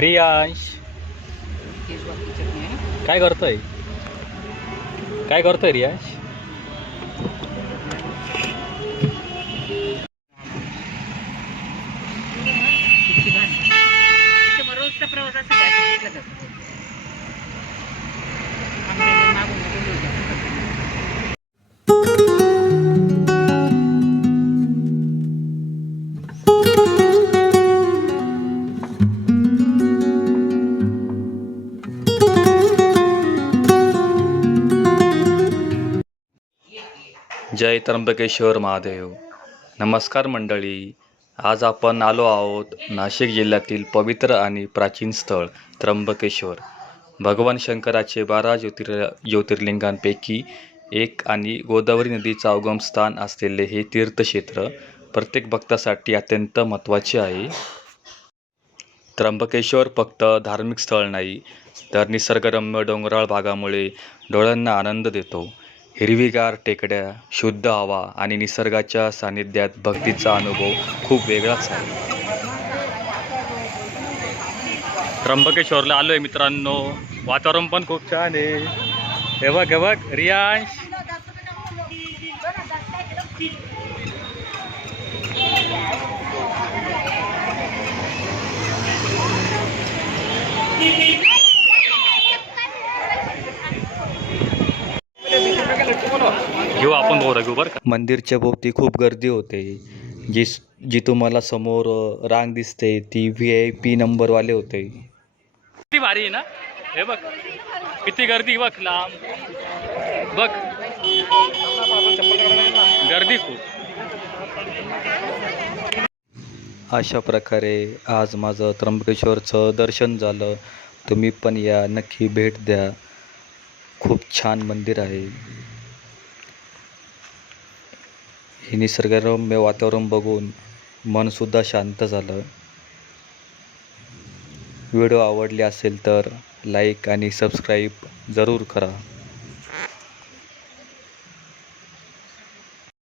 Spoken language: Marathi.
रियांश. केशवाची आहे काय करतोय? काय करतोय रियांश? रोजचा प्रवास असं जय त्र्यंबकेश्वर महादेव. नमस्कार मंडळी. आज आपण आलो आहोत नाशिक जिल्ह्यातील पवित्र आणि प्राचीन स्थळ त्र्यंबकेश्वर. भगवान शंकराचे बारा ज्योतिर ज्योतिर्लिंगांपैकी एक आणि गोदावरी नदीचा उगमस्थान असलेले हे तीर्थक्षेत्र प्रत्येक भक्तासाठी अत्यंत महत्त्वाचे आहे. त्र्यंबकेश्वर फक्त धार्मिक स्थळ नाही तर निसर्गरम्य डोंगराळ भागामुळे डोळ्यांना आनंद देतो. हिरवीगार टेकड्या शुद्ध हवा आणि निसर्गाच्या सानिध्यात भक्तीचा अनुभव खूप वेगळाच आहे. त्र्यंबकेश्वरला आलोय मित्रांनो. वातावरण पण खूप छान आहे. हे बघ हे बघ रियांश. घेऊ आपण बोरा घेऊ बरं का? मंदिरच्या भोवती खूप गर्दी होते. जी जी तुम्हाला समोर रांग दिसते ती व्ही आय पी नंबरवाले होते. किती भारी आहे ना? हे बघ. किती गर्दी बघ लांब. बघ. गर्दी खूप. अशा प्रकारे आज माझं त्र्यंबकेश्वरचं दर्शन झालं. तुम्ही पण या. नक्की भेट द्या. खूप छान मंदिर आहे. हे निसर्गरम्य वातावरण बघून मनसुद्धा शांत झालं. व्हिडिओ आवडले असेल तर लाईक आणि सबस्क्राईब जरूर करा.